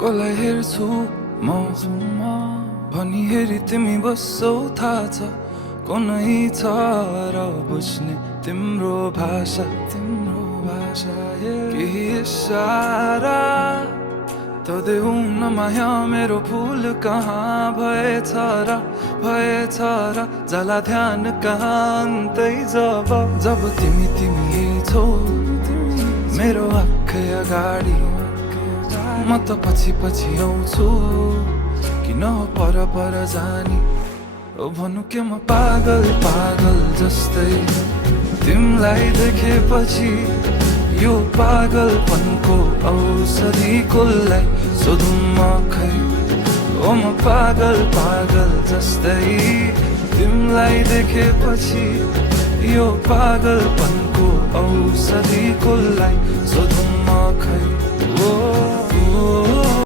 कसलाई हेर्छु म भनी हेरी तिमी बस्छौ थाहा छ को नै छ र बुझ्ने तिम्रो भाषा केही इशारा त देऊ न माया मेरो फुल कहाँ भएछ र जला ध्यान कहाँ अन्तै जब तिमी छौ मेरो आँखै अगाडि म त पछि आउँछु किन पर जानी ओ भनु के म पागल जस्तै तिमीलाई देखेपछि यो पागलपनको औषधि कसलाई सोधौँ म खै ओ म पागल जस्तै तिमीलाई देखेपछि यो पागलपनको औषधि कसलाई सोधौँ